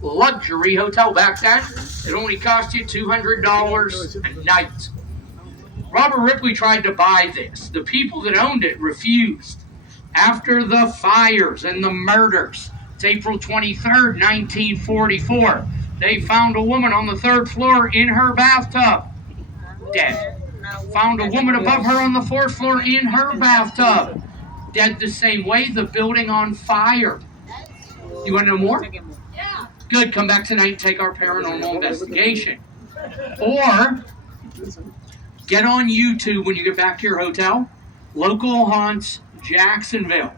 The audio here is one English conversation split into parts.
luxury hotel. Back then, it only cost you $200 a night. Robert Ripley tried to buy this. The people that owned it refused. After the fires and the murders, it's April 23rd, 1944, they found a woman on the third floor in her bathtub, dead. Found a woman above her on the fourth floor in her bathtub, dead the same way. The building on fire. You want to know more? Good. Come back tonight and take our paranormal investigation. Or get on YouTube when you get back to your hotel. Local Haunts Jacksonville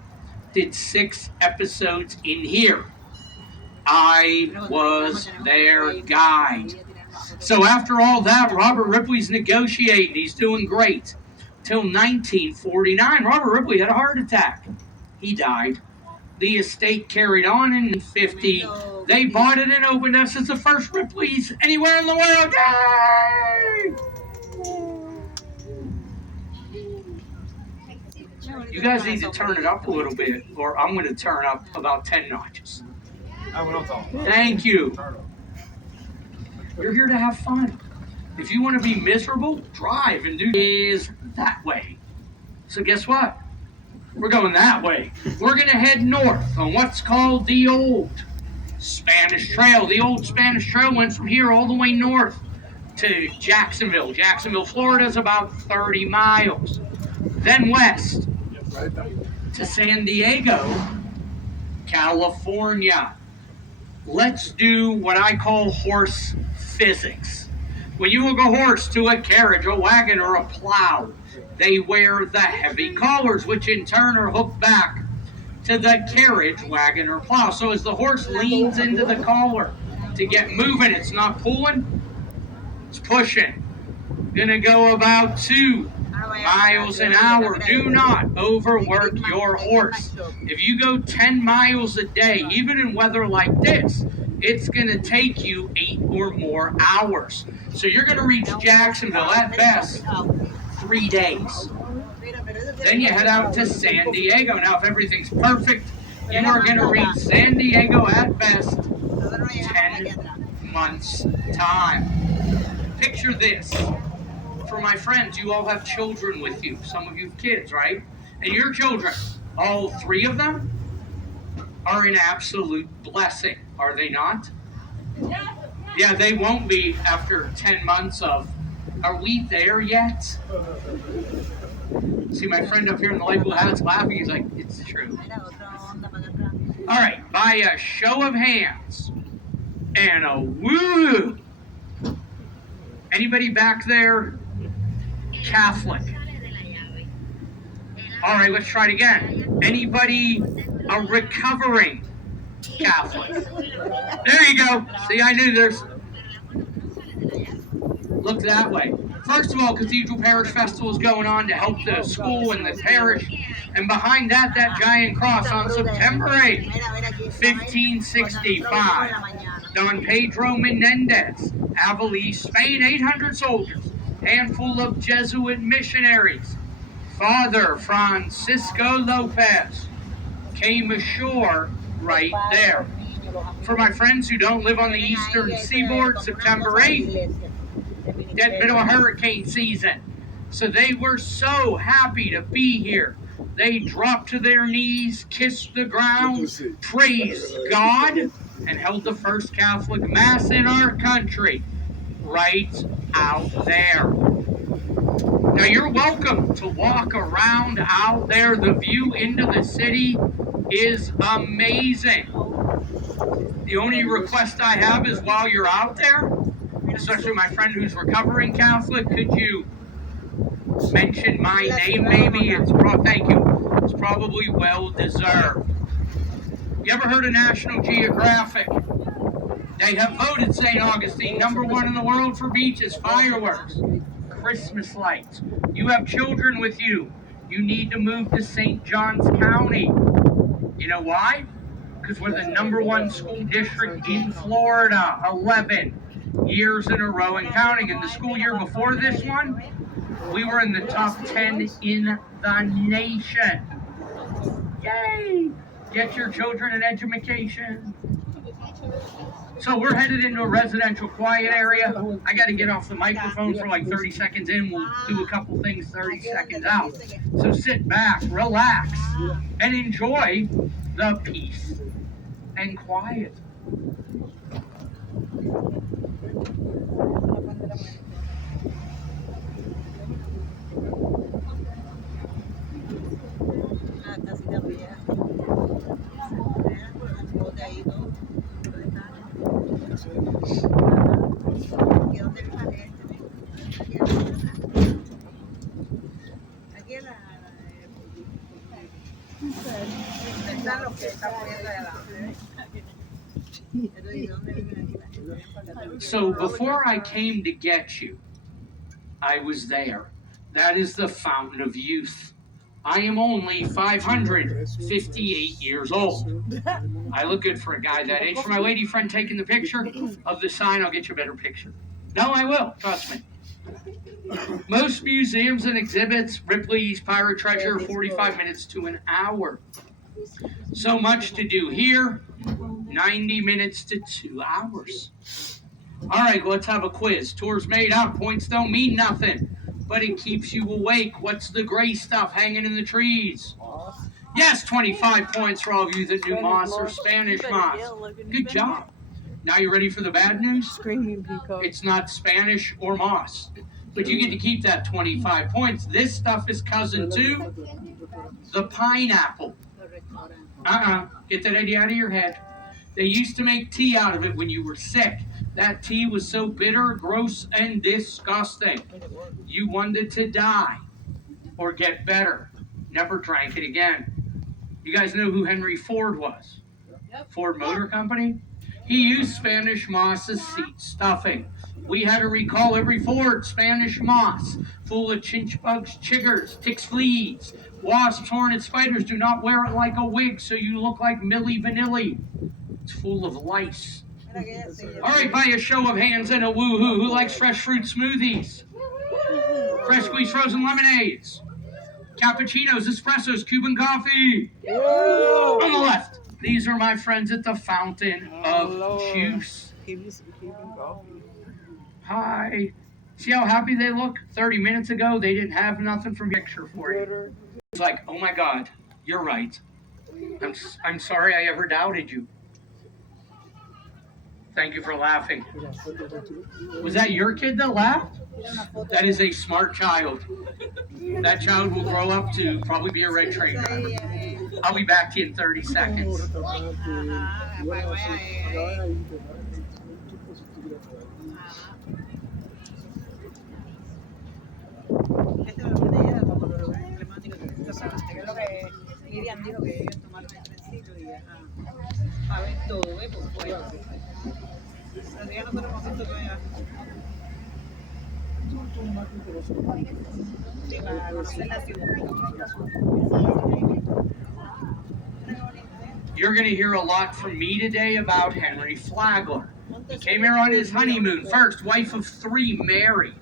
did 6 episodes in here. I was their guide. So after all that, Robert Ripley's negotiating. He's doing great. Till 1949, Robert Ripley had a heart attack. He died. The estate carried on in 50. They bought it and opened us as the first Ripley's anywhere in the world. Yay! You guys need to turn it up a little bit, or I'm going to turn up about 10 notches. Thank you. You're here to have fun. If you want to be miserable, drive and do is that way. So guess what? We're going that way. We're going to head north on what's called the Old Spanish Trail. The Old Spanish Trail went from here all the way north to Jacksonville. Jacksonville, Florida is about 30 miles. Then west to San Diego, California. Let's do what I call horse physics. When you hook a horse to a carriage, a wagon, or a plow, they wear the heavy collars, which in turn are hooked back to the carriage, wagon, or plow. So as the horse leans into the collar to get moving, it's not pulling, it's pushing. Gonna go about 2 miles an hour. Do not overwork your horse. If you go 10 miles a day, even in weather like this, it's going to take you 8 or more hours. So you're going to reach Jacksonville at best 3 days. Then you head out to San Diego. Now, if everything's perfect, you are going to reach San Diego at best 10 months' time. Picture this. For my friends, you all have children with you. Some of you have kids, right? And your children, all 3 of them, are an absolute blessing, are they not? Yeah, they won't be after 10 months of, are we there yet? See my friend up here in the light blue hat's laughing. He's like, it's true. All right, by a show of hands and a woo. Anybody back there Catholic? All right, let's try it again. Anybody a recovering Catholic? There you go. See, I knew there's... Look that way. First of all, Cathedral Parish Festival is going on to help the school and the parish. And behind that, that giant cross on September 8th, 1565. Don Pedro Menendez, Avali, Spain, 800 soldiers, handful of Jesuit missionaries. Father Francisco Lopez came ashore right there. For my friends who don't live on the eastern seaboard, September 8th, dead middle of hurricane season. So they were so happy to be here. They dropped to their knees, kissed the ground, praised God, and held the first Catholic Mass in our country right out there. Now you're welcome to walk around out there. The view into the city is amazing. The only request I have is while you're out there, especially my friend who's recovering Catholic, could you mention my name maybe? Thank you. It's probably well deserved. You ever heard of National Geographic? They have voted St. Augustine #1 in the world for beaches, fireworks, Christmas lights. You have children with you. You need to move to St. Johns County. You know why? Because we're the #1 school district in Florida, 11 years in a row and counting. In the school year before this one, we were in the top 10 in the nation. Yay! Get your children an education. So we're headed into a residential quiet area. I got to get off the microphone for like 30 seconds in. We'll do a couple things 30 seconds out. So sit back, relax, and enjoy the peace and quiet. So before I came to get you, I was there. That is the fountain of youth. I am only 558 years old. I look good for a guy that age. For my lady friend taking the picture of the sign, I'll get you a better picture. No, I will. Trust me. Most museums and exhibits, Ripley's Pirate Treasure, 45 minutes to an hour. So much to do here, 90 minutes to 2 hours. All right, let's have a quiz. Tour's made up. Points don't mean nothing, but it keeps you awake. What's the gray stuff hanging in the trees? Yes, 25 points for all of you that knew moss or Spanish moss. Good job. Now you ready for the bad news? Screaming peacock. It's not Spanish or moss, but you get to keep that 25 points. This stuff is cousin to the pineapple. Get that idea out of your head. They used to make tea out of it when you were sick. That tea was so bitter, gross, and disgusting. You wanted to die or get better. Never drank it again. You guys know who Henry Ford was? Ford Motor Company? He used Spanish moss as seat stuffing. We had to recall every Ford Spanish moss, full of chinch bugs, chiggers, ticks, fleas, wasps, hornets, spiders. Do not wear it like a wig so you look like Milli Vanilli. It's full of lice. All right, by a show of hands and a woo-hoo, who likes fresh fruit smoothies? Fresh squeezed frozen lemonades, cappuccinos, espressos, Cuban coffee. On the left, these are my friends at the Fountain of Juice. Hi. See how happy they look? 30 minutes ago, they didn't have nothing from picture for you. It's like, oh my God, you're right. I'm sorry I ever doubted you. Thank you for laughing. Was that your kid that laughed? That is a smart child. That child will grow up to probably be a red train driver. I'll be back to you in 30 seconds. You're going to hear a lot from me today about Henry Flagler. He came here on his honeymoon, first wife of 3, Mary.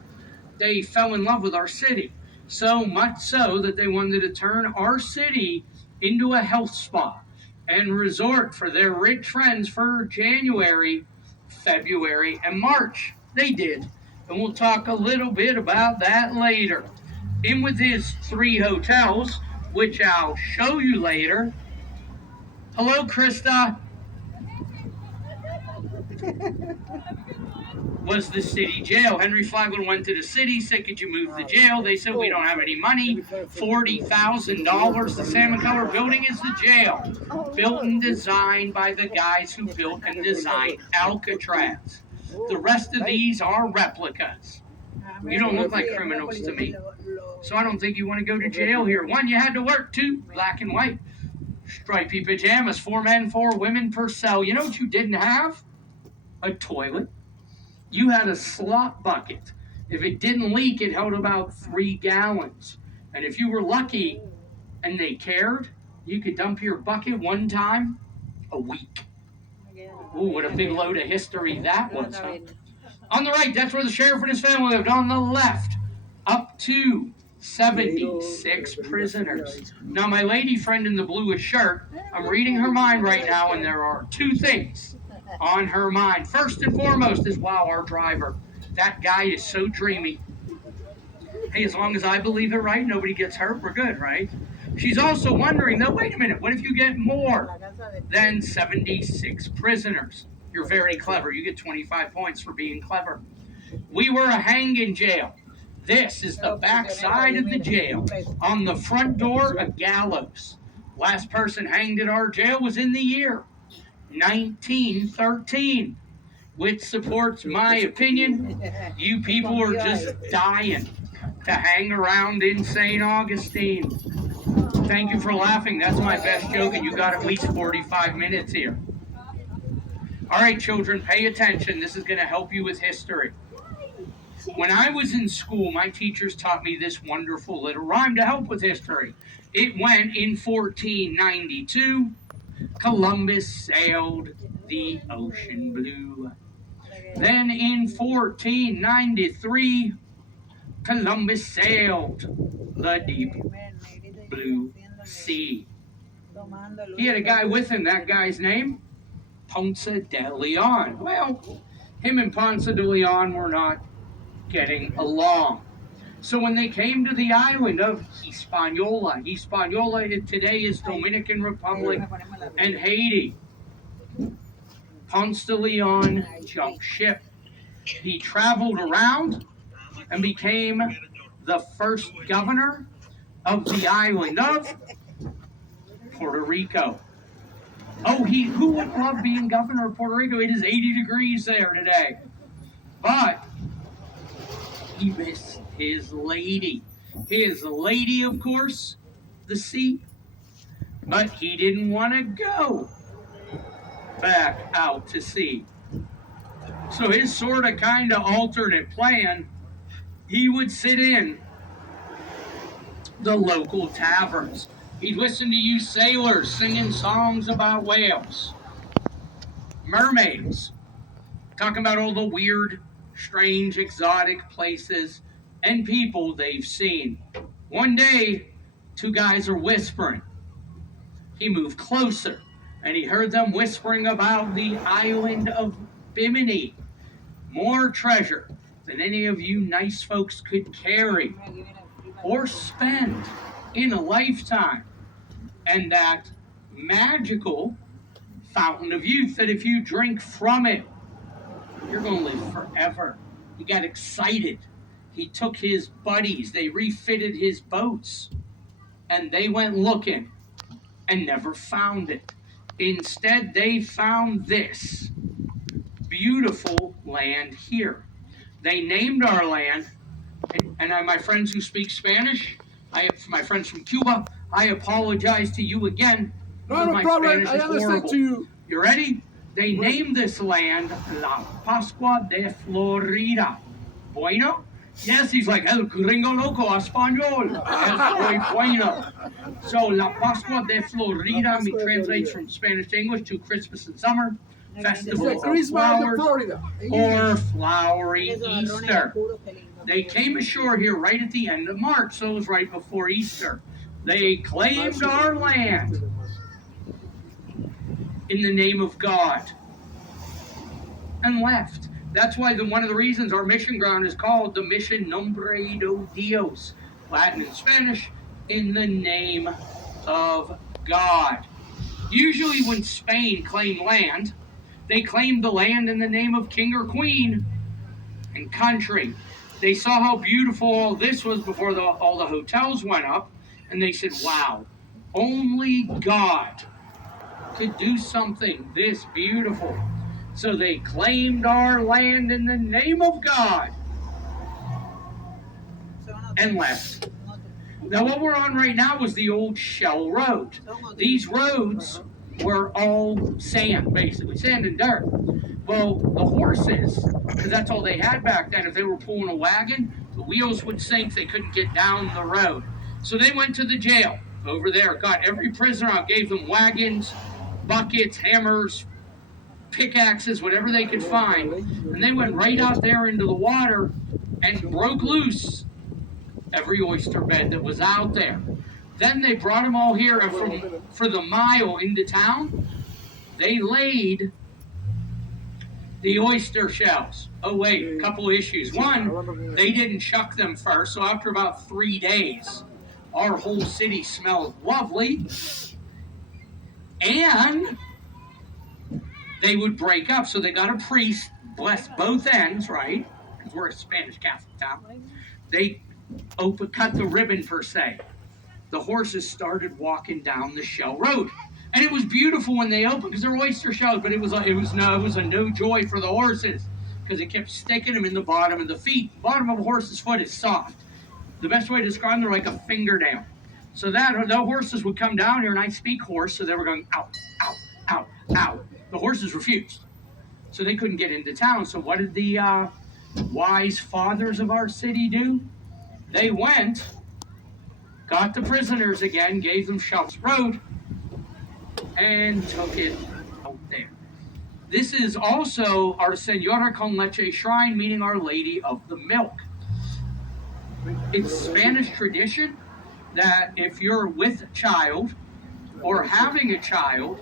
They fell in love with our city, so much so that they wanted to turn our city into a health spa and resort for their rich friends for January, February, and March. They did, and we'll talk a little bit about that later. In with his 3 hotels, which I'll show you later. Hello, Krista. Was the city jail. Henry Flagler went to the city, said, could you move the jail? They said, we don't have any money. $40,000. The salmon color building is the jail. Built and designed by the guys who built and designed Alcatraz. The rest of these are replicas. You don't look like criminals to me. So I don't think you want to go to jail here. 1, you had to work. 2, black and white. Stripy pajamas, 4 men, 4 women per cell. You know what you didn't have? A toilet. You had a slop bucket. If it didn't leak, it held about 3 gallons. And if you were lucky and they cared, you could dump your bucket 1 time a week. Ooh, what a big load of history that was, huh? On the right, that's where the sheriff and his family lived. On the left, up to 76 prisoners. Now, my lady friend in the bluish shirt, I'm reading her mind right now, and there are 2 things on her mind. First and foremost is, wow, our driver. That guy is so dreamy. Hey, as long as I believe it right, nobody gets hurt, we're good, right? She's also wondering, though, wait a minute, what if you get more than 76 prisoners? You're very clever. You get 25 points for being clever. We were a hanging jail. This is the back side of the jail. On the front door, a gallows. Last person hanged at our jail was in the year 1913, which supports my opinion. You people are just dying to hang around in St. Augustine. Thank you for laughing. That's my best joke, and you got at least 45 minutes here. All right, children, pay attention. This is going to help you with history. When I was in school, my teachers taught me this wonderful little rhyme to help with history. It went in 1492, Columbus sailed the ocean blue. Then in 1493, Columbus sailed the deep blue sea. He had a guy with him. That guy's name? Ponce de Leon. Well, him and Ponce de Leon were not getting along. So when they came to the island of Hispaniola today is Dominican Republic and Haiti, Ponce de Leon jumped ship. He traveled around and became the first governor of the island of Puerto Rico. Oh, who would love being governor of Puerto Rico? It is 80 degrees there today. But he missed his lady. His lady, of course, the sea. But he didn't want to go back out to sea. So his sort of kind of alternate plan, he would sit in the local taverns. He'd listen to you sailors singing songs about whales, mermaids, talking about all the weird, strange, exotic places and people they've seen. One day, two guys are whispering. He moved closer, and he heard them whispering about the island of Bimini. More treasure than any of you nice folks could carry or spend in a lifetime. And that magical fountain of youth that if you drink from it, you're going to live forever. He got excited. He took his buddies. They refitted his boats. And they went looking and never found it. Instead, they found this beautiful land here. They named our land, and my friends who speak Spanish, my friends from Cuba, I apologize to you again. No problem. I understand to you. You ready? They named this land La Pascua de Florida. Bueno? Yes, he's like El Gringo Loco Español. Es muy bueno. So La Pascua de Florida translates from Spanish to English to Christmas and Summer, Festival of Flowers, or Flowery Easter. They came ashore here right at the end of March, so it was right before Easter. They claimed our land in the name of God and left. That's why one of the reasons our mission ground is called the Mission Nombre de Dios, Latin and Spanish, in the name of God. Usually when Spain claimed land, they claimed the land in the name of king or queen and country. They saw how beautiful all this was before all the hotels went up, and they said, wow, only God could do something this beautiful. So they claimed our land in the name of God and left. Now what we're on right now is the old shell road. These roads were all sand, basically, sand and dirt. Well, the horses, because that's all they had back then, if they were pulling a wagon, the wheels would sink, they couldn't get down the road. So they went to the jail over there, got every prisoner out, gave them wagons, buckets, hammers, pickaxes, whatever they could find, and they went right out there into the water and broke loose every oyster bed that was out there. Then they brought them all here, and for the mile into town, they laid The oyster shells. Oh, wait, a couple issues. One, they didn't chuck them first, so after about 3 days, our whole city smelled lovely. And they would break up, so they got a priest, bless both ends, right? Because we're a Spanish Catholic town. They cut the ribbon, per se. The horses started walking down the shell road. And it was beautiful when they opened because they were oyster shells, but it was a no joy for the horses because it kept sticking them in the bottom of the feet. The bottom of a horse's foot is soft. The best way to describe them, they're like a fingernail. So the horses would come down here, and I speak horse, so they were going out, out, out, out. The horses refused. So they couldn't get into town. So what did the wise fathers of our city do? They went, got the prisoners again, gave them shells, road, and took it out there. This is also our Señora con Leche shrine, meaning Our Lady of the Milk. It's Spanish tradition that if you're with a child or having a child,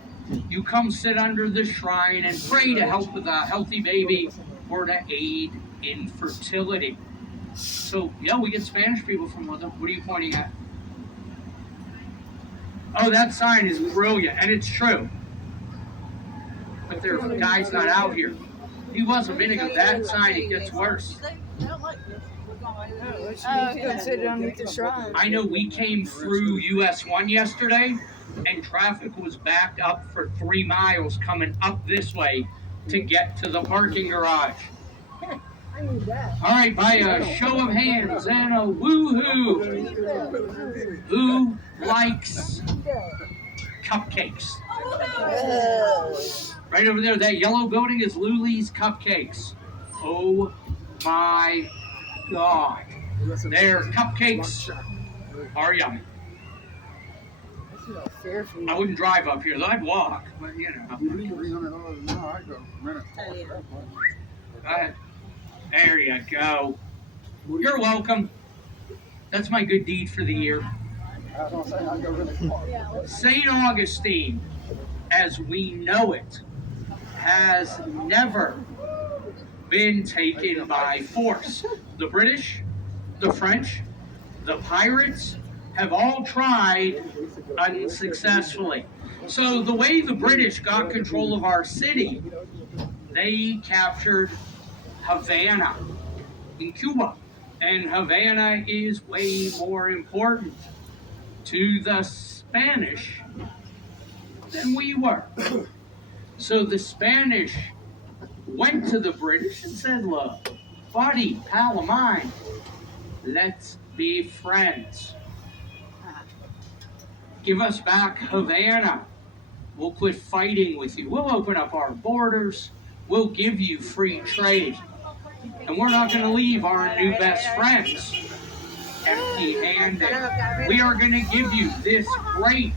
you come sit under the shrine and pray to help with a healthy baby or to aid in fertility. So, yeah, we get Spanish people from with them. What are you pointing at? Oh, that sign is brilliant, and it's true. But their guy's not out here. He was a minute ago. That sign, it gets worse. I know we came through US 1 yesterday, and traffic was backed up for 3 miles coming up this way to get to the parking garage. All right, by a show of hands and a woo-hoo, who likes cupcakes? Right over there, that yellow building is Luli's Cupcakes. Oh my God. Their cupcakes are yummy. I wouldn't drive up here, though I'd walk, but you know. Go ahead. There you go. You're welcome. That's my good deed for the year. St. Augustine, as we know it, has never been taken by force. The British, the French, the pirates have all tried unsuccessfully. So the way the British got control of our city, they captured Havana in Cuba. And Havana is way more important to the Spanish than we were. So the Spanish went to the British and said, look, buddy, pal of mine, let's be friends. Give us back Havana. We'll quit fighting with you. We'll open up our borders. We'll give you free trade. And we're not going to leave our new best friends empty-handed. We are going to give you this great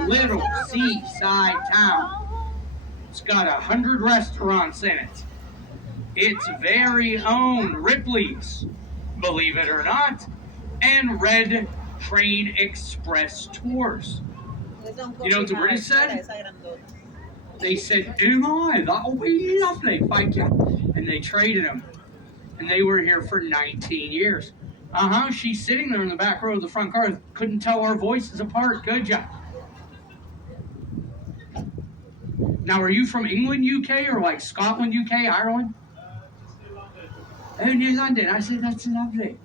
little seaside town. It's got 100 restaurants in it. Its very own Ripley's, believe it or not, and Red Train Express tours. You know what the British said? They said, that'll be lovely, thank you. And they traded them. And they were here for 19 years. She's sitting there in the back row of the front car. Couldn't tell our voices apart, could ya? Now, are you from England, UK, or like Scotland, UK, Ireland? Oh, near London. I said, that's lovely.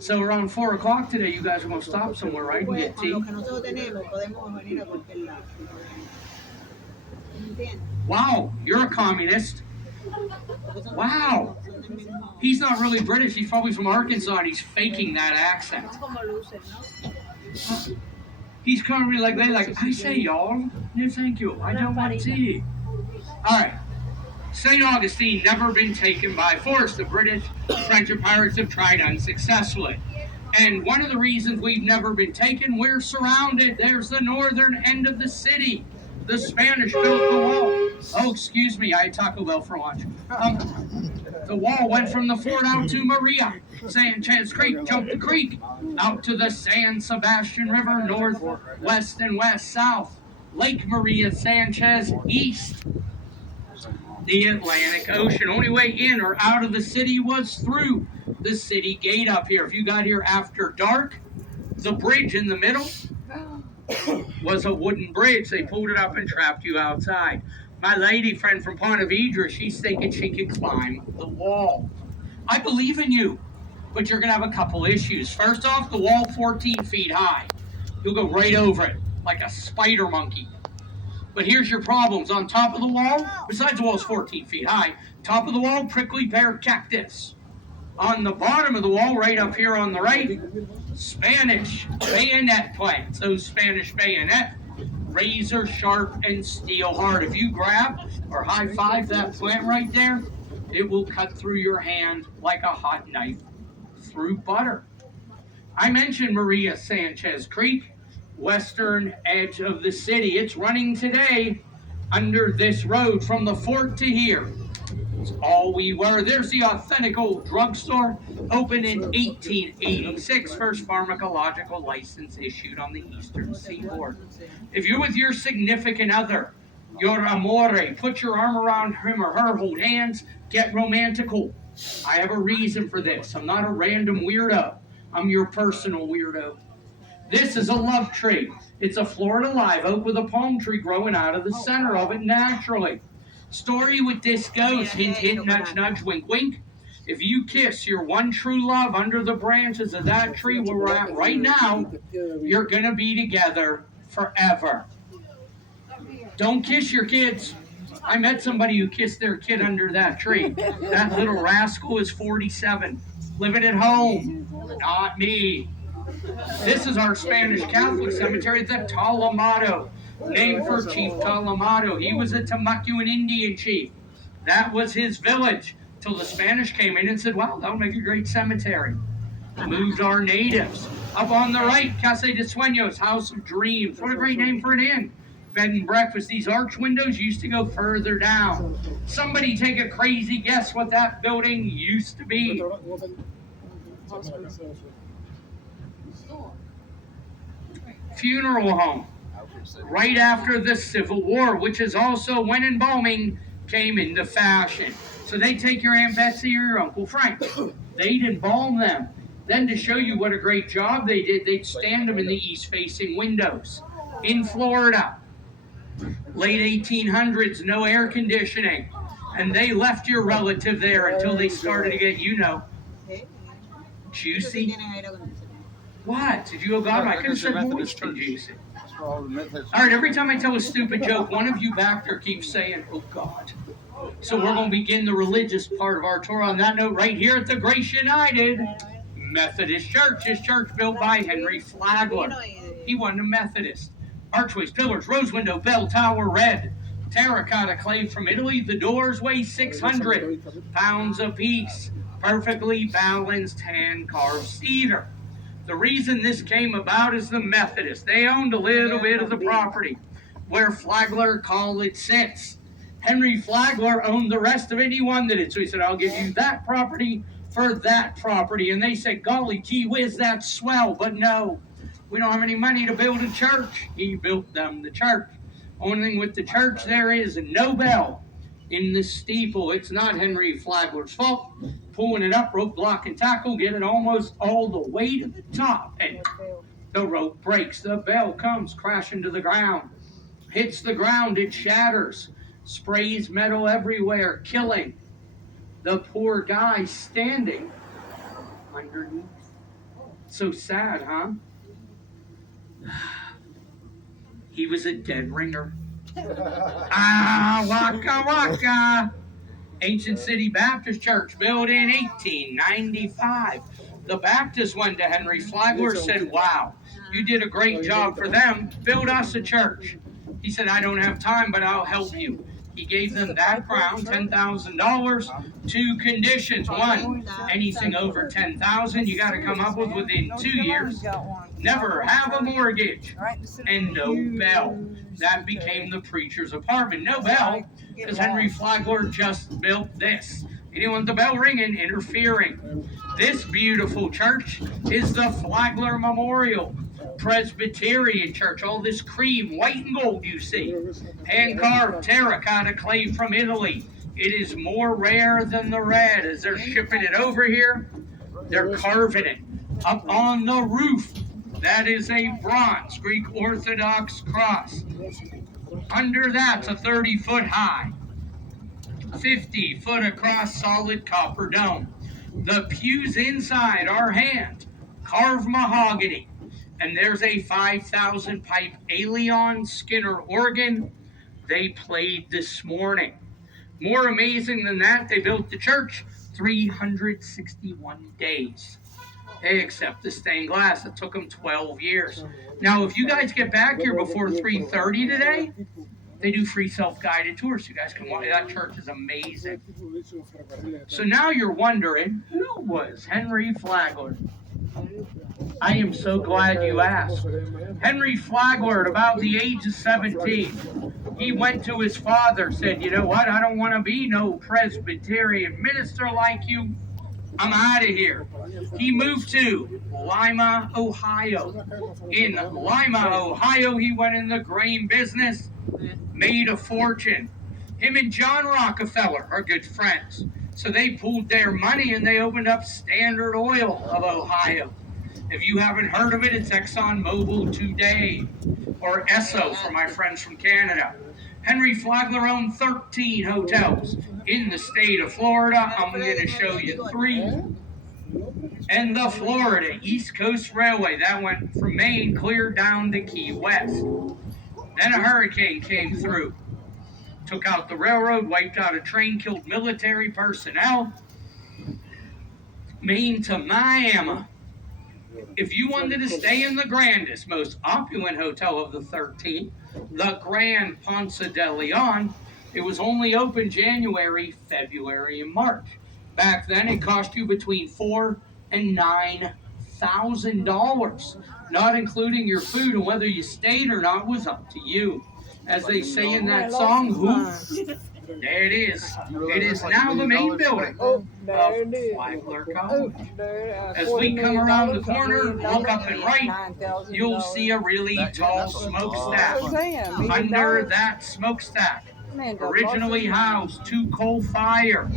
So around 4 o'clock today, you guys are going to stop somewhere, right, and get tea? Wow, you're a communist. Wow. He's not really British. He's probably from Arkansas, and he's faking that accent. He's coming to me like, I say, y'all. No, thank you. I don't want tea. All right. St. Augustine, never been taken by force. The British, French, and pirates have tried unsuccessfully. And one of the reasons we've never been taken, we're surrounded. There's the northern end of the city. The Spanish built the wall. Oh, excuse me, I had Taco Bell for lunch. The wall went from the fort out to Maria. Sanchez Creek, jumped the creek, out to the San Sebastian River, north, west, and west, south. Lake Maria Sanchez, east. the Atlantic Ocean. Only way in or out of the city was through the city gate up here. If you got here after dark, the bridge in the middle was a wooden bridge. They pulled it up and trapped you outside. My lady friend from Ponte Vedra, she's thinking she could climb the wall. I believe in you, but you're going to have a couple issues. First off, the wall 14 feet high. You'll go right over it like a spider monkey. But here's your problems. On top of the wall, besides the wall's 14 feet high, top of the wall, prickly pear cactus. On the bottom of the wall, right up here on the right, Spanish bayonet plants. Those Spanish bayonet, razor sharp and steel hard. If you grab or high five that plant right there, it will cut through your hand like a hot knife through butter. I mentioned Maria Sanchez Creek, western edge of the city. It's running today under this road from the fort to here. It's all we were. There's the authentic old drugstore, opened in 1886, first pharmacological license issued on the eastern seaboard. If you're with your significant other, your amore, put your arm around him or her, hold hands, get romantical. I have a reason for this. I'm not a random weirdo. I'm your personal weirdo. This is a love tree. It's a Florida live oak with a palm tree growing out of the center of it naturally. Story with this goes, hint, hint, nudge, nudge, wink, wink. If you kiss your one true love under the branches of that tree where we're at right now, you're going to be together forever. Don't kiss your kids. I met somebody who kissed their kid under that tree. That little rascal is 47, living at home. Not me. This is our Spanish Catholic cemetery, the Talamado, named for Chief Talamado. He was a Temecuen Indian chief. That was his village till the Spanish came in and said, wow, that'll make a great cemetery. Moved our natives. Up on the right, Casa de Sueños, House of Dreams. What a great name for an inn. Bed and breakfast. These arch windows used to go further down. Somebody take a crazy guess what that building used to be. Funeral home. Right after the Civil War, which is also when embalming came into fashion. So they take your Aunt Betsy or your Uncle Frank. They'd embalm them. Then to show you what a great job they did, they'd stand them in the east-facing windows. In Florida, late 1800s, no air conditioning. And they left your relative there until they started to get, juicy. What? Did you go, God? I could have said moist and juicy. All right, every time I tell a stupid joke, one of you back there keeps saying, oh, God. So we're going to begin the religious part of our tour on that note right here at the Grace United Methodist Church. This church built by Henry Flagler. He wasn't a Methodist. Archways, pillars, rose window, bell tower, red. Terracotta clay from Italy. The doors weigh 600 pounds apiece. Perfectly balanced hand-carved cedar. The reason this came about is the Methodists. They owned a little bit of the property where Flagler College sits. Henry Flagler owned the rest of it. He wanted it. So he said, I'll give you that property for that property. And they said, golly, gee whiz, that's swell. But no, we don't have any money to build a church. He built them the church. Only thing with the church there is no bell in the steeple. It's not Henry Flagler's fault. Pulling it up, rope, block, and tackle, get it almost all the way to the top. And the rope breaks. The bell comes crashing to the ground. Hits the ground, it shatters. Sprays metal everywhere, killing the poor guy standing underneath. So sad, huh? He was a dead ringer. Waka waka. Ancient City Baptist Church, built in 1895. The Baptist went to Henry Flagler, said, wow, you did a great job for them. Build us a church. He said, I don't have time, but I'll help you. He gave them that crown, $10,000, 2 conditions. 1, anything over $10,000 you got to come up with within 2 years. Never have a mortgage. And no bell. That became the preacher's apartment. No bell, because Henry Flagler just built this. He didn't want the bell ringing, interfering. This beautiful church is the Flagler Memorial. Presbyterian church, all this cream, white and gold you see. Hand-carved terracotta clay from Italy. It is more rare than the red. As they're shipping it over here, they're carving it. Up on the roof, that is a bronze Greek Orthodox cross. Under that's a 30-foot high, 50-foot across solid copper dome. The pews inside are hand carved mahogany. And there's a 5,000 pipe Aeolian Skinner organ they played this morning. More amazing than that, they built the church 361 days. Except the stained glass, it took them 12 years. Now, if you guys get back here before 3:30 today, they do free self-guided tours. You guys can walk. That church is amazing. So now you're wondering, who was Henry Flagler? I am so glad you asked. Henry Flagler, at about the age of 17, he went to his father, said, you know what, I don't want to be no Presbyterian minister like you. I'm out of here. He moved to Lima, Ohio. In Lima, Ohio, he went in the grain business, made a fortune. Him and John Rockefeller are good friends. So they pooled their money and they opened up Standard Oil of Ohio. If you haven't heard of it, it's ExxonMobil today, or Esso for my friends from Canada. Henry Flagler owned 13 hotels in the state of Florida. I'm going to show you 3. And the Florida East Coast Railway, that went from Maine clear down to Key West. Then a hurricane came through, took out the railroad, wiped out a train, killed military personnel. Maine to Miami. If you wanted to stay in the grandest, most opulent hotel of the 13, the Grand Ponce de Leon, it was only open January, February, and March. Back then, it cost you between $4,000 and $9,000, not including your food, and whether you stayed or not was up to you. As they say in that song, there it is. It is now the main building of Flagler College. As we come around the corner, look up and right, you'll see a really tall smokestack. Under that smokestack, originally housed 2 coal-fired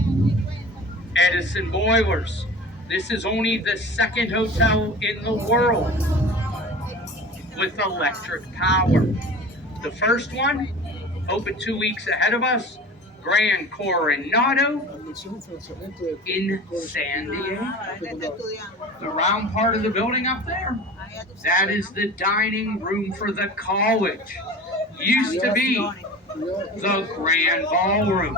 Edison boilers. This is only the 2nd hotel in the world with electric power. The first one, opened 2 weeks ahead of us, Grand Coronado in San Diego. The round part of the building up there, that is the dining room for the college. Used to be the grand ballroom.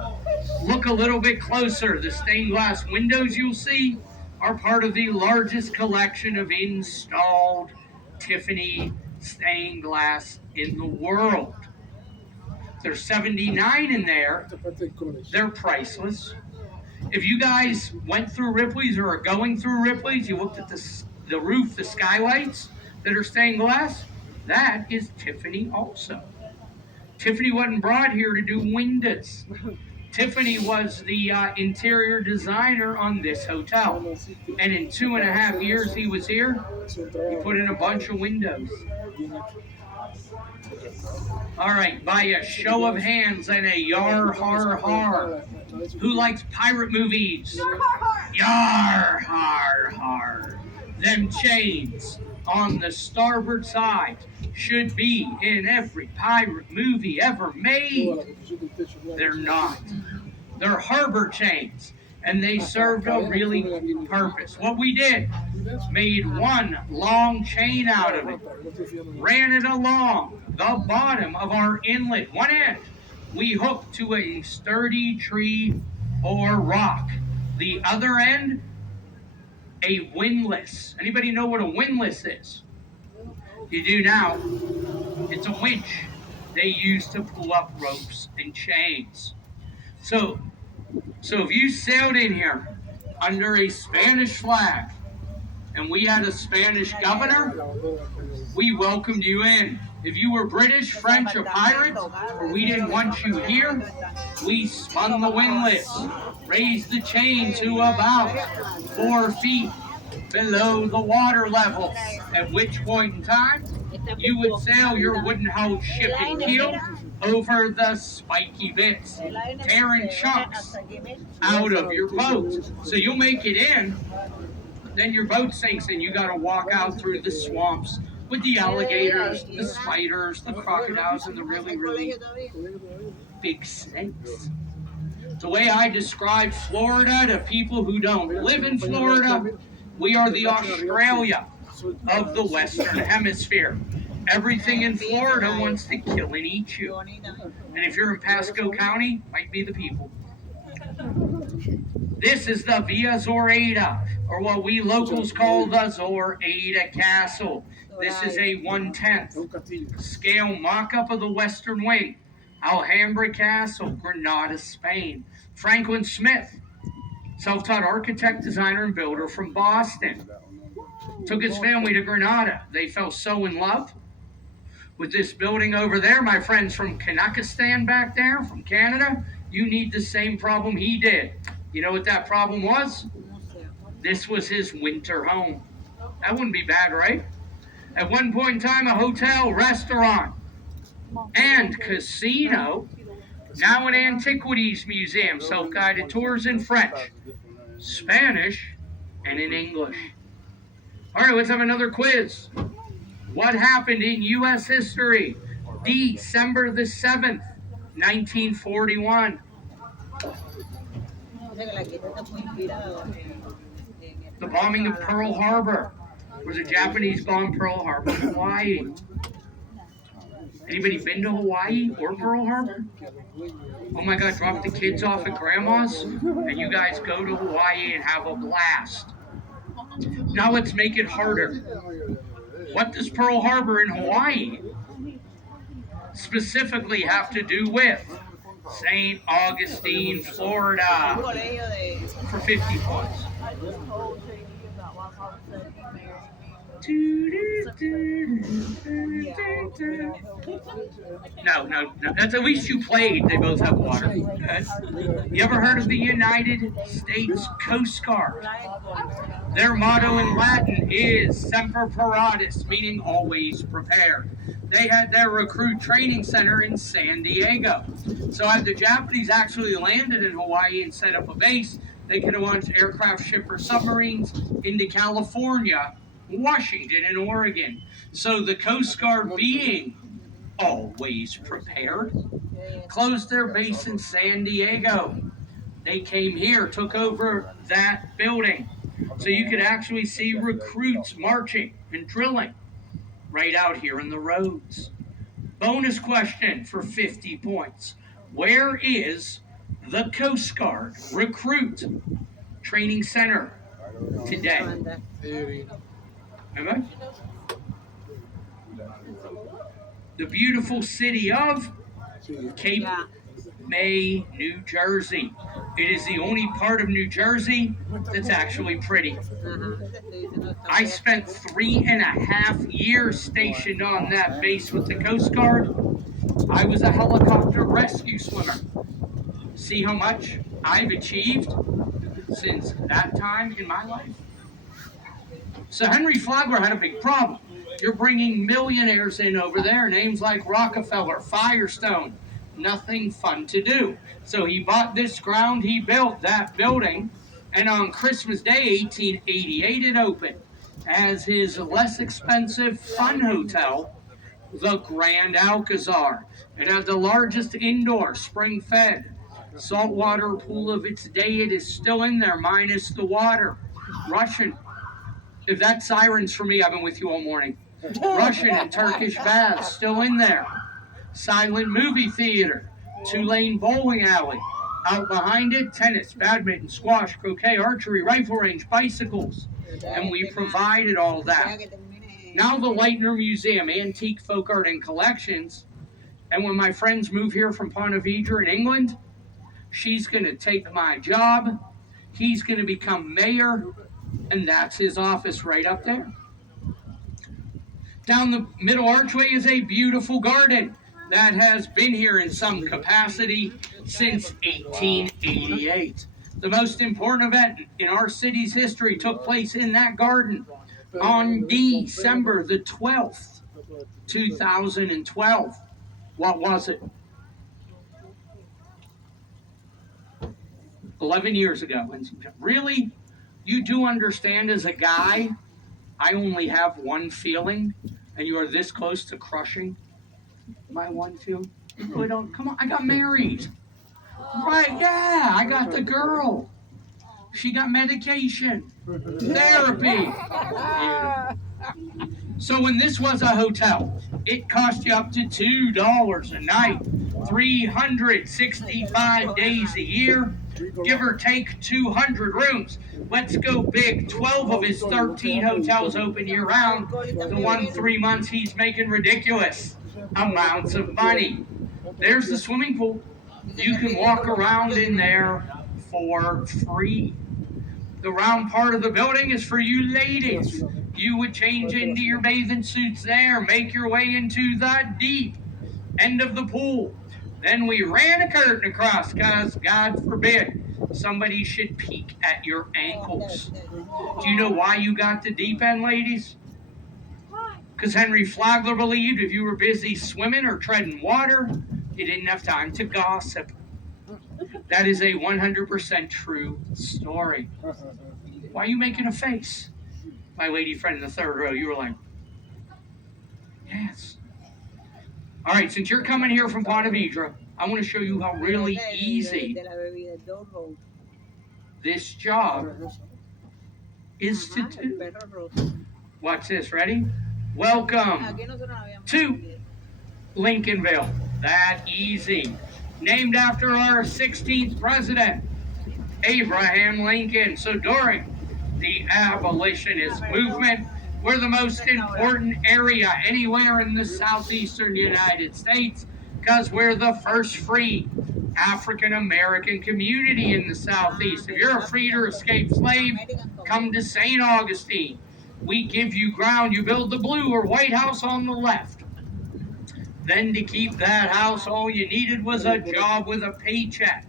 Look a little bit closer. The stained glass windows you'll see are part of the largest collection of installed Tiffany stained glass in the world. There's 79 in there. They're priceless. If you guys went through Ripley's or are going through Ripley's, you looked at the roof, the skylights that are stained glass, that is Tiffany also. Tiffany wasn't brought here to do windows. Tiffany was the interior designer on this hotel. And in 2.5 years he was here, he put in a bunch of windows. All right, by a show of hands and a yar har har. Who likes pirate movies? Yar har har. Them chains on the starboard side should be in every pirate movie ever made. They're not. They're harbor chains, and they served a really purpose. What we did, made one long chain out of it, ran it along the bottom of our inlet. One end, we hooked to a sturdy tree or rock. The other end, a windlass. Anybody know what a windlass is? You do now. It's a winch they use to pull up ropes and chains. So if you sailed in here under a Spanish flag and we had a Spanish governor, we welcomed you in. If you were British, French, or pirates, or we didn't want you here, we spun the windlass, raised the chain to about 4 feet, below the water level, at which point in time you would sail your wooden-hulled ship and keel over the spiky bits, tearing chunks out of your boat. So you'll make it in, then your boat sinks and you got to walk out through the swamps with the alligators, the spiders, the crocodiles, and the really, really big snakes. The way I describe Florida to people who don't live in Florida, we are the Australia of the Western Hemisphere. Everything in Florida wants to kill and eat you. And if you're in Pasco County, might be the people. This is the Via Zoraida, or what we locals call the Zoraida Castle. This is a 1/10 scale mock-up of the Western Wing. Alhambra Castle, Granada, Spain. Franklin Smith, self-taught architect, designer, and builder from Boston. Took his family to Granada. They fell so in love with this building over there. My friends from Kanakistan back there, from Canada, you need the same problem he did. You know what that problem was? This was his winter home. That wouldn't be bad, right? At one point in time, a hotel, restaurant, and casino. Now an antiquities museum, self-guided tours in French, Spanish, and in English. All right, let's have another quiz. What happened in U.S. history? December the 7th, 1941. The bombing of Pearl Harbor. Was a Japanese bomb Pearl Harbor, Hawaii. Anybody been to Hawaii or Pearl Harbor? Oh my God, drop the kids off at grandma's and you guys go to Hawaii and have a blast. Now let's make it harder. What does Pearl Harbor in Hawaii specifically have to do with St. Augustine, Florida? For 50 points. No. That's at least you played. They both have water. You ever heard of the United States Coast Guard? Their motto in Latin is Semper Paratus, meaning always prepared. They had their recruit training center in San Diego. So as the Japanese actually landed in Hawaii and set up a base, they could have launched aircraft, ship, or submarines into California, Washington, and Oregon. So the Coast Guard, being always prepared, closed their base in San Diego. They came here, took over that building. So you could actually see recruits marching and drilling right out here in the roads. Bonus question for 50 points. Where is the Coast Guard Recruit Training Center today? Remember? The beautiful city of Cape May, New Jersey. It is the only part of New Jersey that's actually pretty. I spent 3.5 years stationed on that base with the Coast Guard. I was a helicopter rescue swimmer. See how much I've achieved since that time in my life? So Henry Flagler had a big problem. You're bringing millionaires in over there, names like Rockefeller, Firestone. Nothing fun to do. So he bought this ground, he built that building, and on Christmas Day, 1888, it opened as his less expensive fun hotel, the Grand Alcazar. It had the largest indoor, spring-fed, saltwater pool of its day. It is still in there, minus the water. Russian. If that siren's for me, I've been with you all morning. Russian and Turkish baths still in there. Silent movie theater. 2-lane bowling alley. Out behind it, tennis, badminton, squash, croquet, archery, rifle range, bicycles. And we provided all that. Now the Leitner Museum, Antique Folk Art and Collections. And when my friends move here from Ponte Vedra in England, she's going to take my job. He's going to become mayor. And that's his office right up there. Down the middle archway is a beautiful garden that has been here in some capacity since 1888. The most important event in our city's history took place in that garden on December the 12th, 2012. What was it? 11 years ago. And really, you do understand as a guy, I only have one feeling, and you are this close to crushing my one feeling? You really don't. Come on, I got married. Right, yeah, I got the girl. She got medication, therapy. So when this was a hotel, it cost you up to $2 a night, 365 days a year, give or take 200 rooms. Let's go big. 12 of his 13 hotels open year round. The 1 3 months he's making ridiculous amounts of money. There's the swimming pool. You can walk around in there for free. The round part of the building is for you ladies. You would change into your bathing suits there, make your way into the deep end of the pool. Then we ran a curtain across because, God forbid, somebody should peek at your ankles. Do you know why you got the deep end, ladies? Because Henry Flagler believed if you were busy swimming or treading water, you didn't have time to gossip. That is a 100% true story. Why are you making a face? My lady friend in the third row, you were like, yes. All right, since you're coming here from Ponte Vedra, I want to show you how really easy this job is to do. Watch this, ready? Welcome to Lincolnville. That easy. Named after our 16th president, Abraham Lincoln. So during the abolitionist movement, we're the most important area anywhere in the southeastern United States because we're the first free African American community in the southeast. If you're a freed or escaped slave, come to St. Augustine. We give you ground. You build the blue or white house on the left. Then to keep that house, all you needed was a job with a paycheck.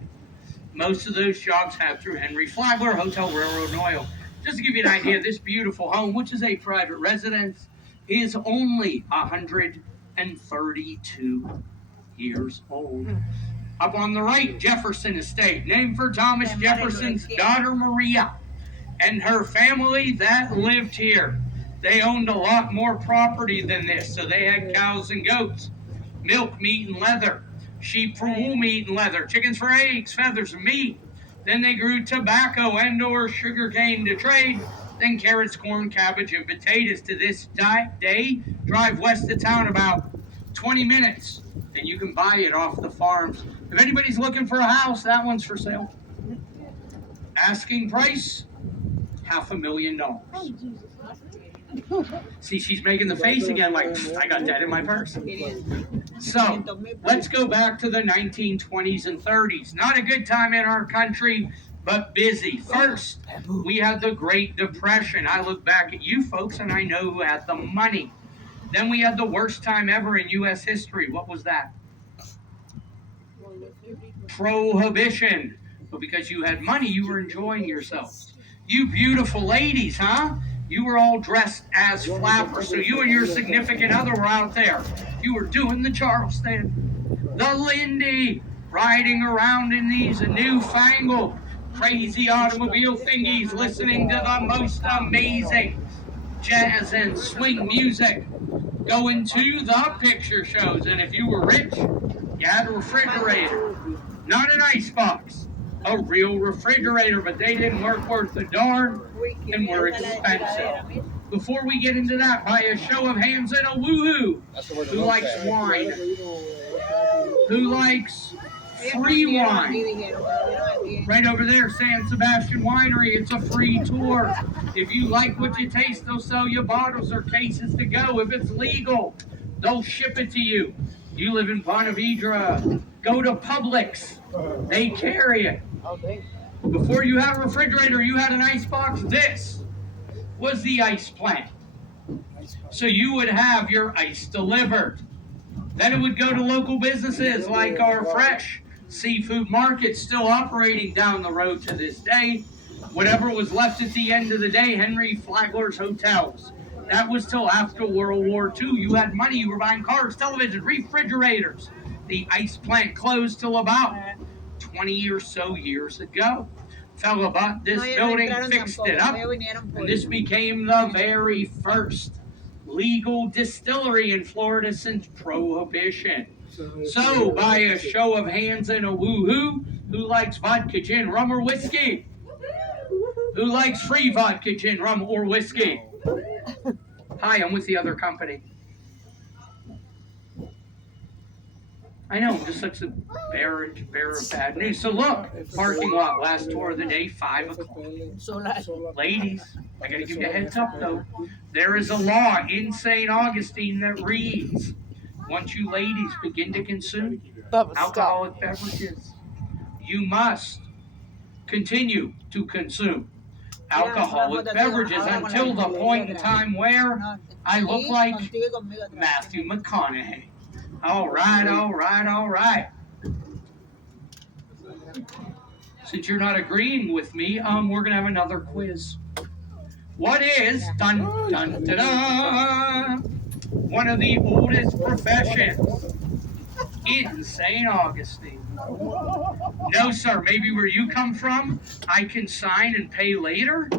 Most of those jobs have through Henry Flagler, Hotel, Railroad, and Oil. Just to give you an idea, this beautiful home, which is a private residence, is only 132 years old. Up on the right, Jefferson Estate, named for Thomas Jefferson's daughter Maria and her family that lived here. They owned a lot more property than this, so they had cows and goats, milk, meat, and leather, sheep for wool, meat, and leather, chickens for eggs, feathers, and meat. Then they grew tobacco and or sugar cane to trade, then carrots, corn, cabbage, and potatoes. To this day, drive west of town about 20 minutes, and you can buy it off the farms. If anybody's looking for a house, that one's for sale. Asking price, $500,000. See, she's making the face again like, I got that in my purse. So, let's go back to the 1920s and 30s. Not a good time in our country, but busy. First, we had the Great Depression. I look back at you folks and I know who had the money. Then we had the worst time ever in U.S. history. What was that? Prohibition. But because you had money, you were enjoying yourselves. You beautiful ladies, huh? You were all dressed as flappers, so you and your significant other were out there. You were doing the Charleston, the Lindy, riding around in these newfangled, crazy automobile thingies, listening to the most amazing jazz and swing music, going to the picture shows. And if you were rich, you had a refrigerator, not an icebox. A real refrigerator, but they didn't work worth a darn and were expensive. Before we get into that, by a show of hands and a woohoo, who likes wine? Who likes free wine? Right over there, San Sebastian Winery, it's a free tour. If you like what you taste, they'll sell you bottles or cases to go. If it's legal, they'll ship it to you. You live in Ponte Vedra, go to Publix. They carry it. Before you had a refrigerator, you had an icebox. This was the ice plant. So you would have your ice delivered. Then it would go to local businesses like our fresh seafood market still operating down the road to this day. Whatever was left at the end of the day, Henry Flagler's Hotels. That was till after World War II. You had money, you were buying cars, televisions, refrigerators. The ice plant closed till about 20 or so years ago. Fella bought this building, fixed it up, and this became the very first legal distillery in Florida since Prohibition. So, by a show of hands and a woo-hoo, who likes vodka, gin, rum, or whiskey? Who likes free vodka, gin, rum, or whiskey? Hi, I'm with the other company. I know, I'm just such a bearer of bad news. So look, parking lot, last tour of the day, 5 o'clock. Ladies, I gotta give you a heads up though. There is a law in St. Augustine that reads, once you ladies begin to consume alcoholic beverages, you must continue to consume alcoholic beverages until the point in time where I look like Matthew McConaughey. All right. Since you're not agreeing with me, we're gonna have another quiz. What is one of the oldest professions in St. Augustine? No, sir. Maybe where you come from, I can sign and pay later,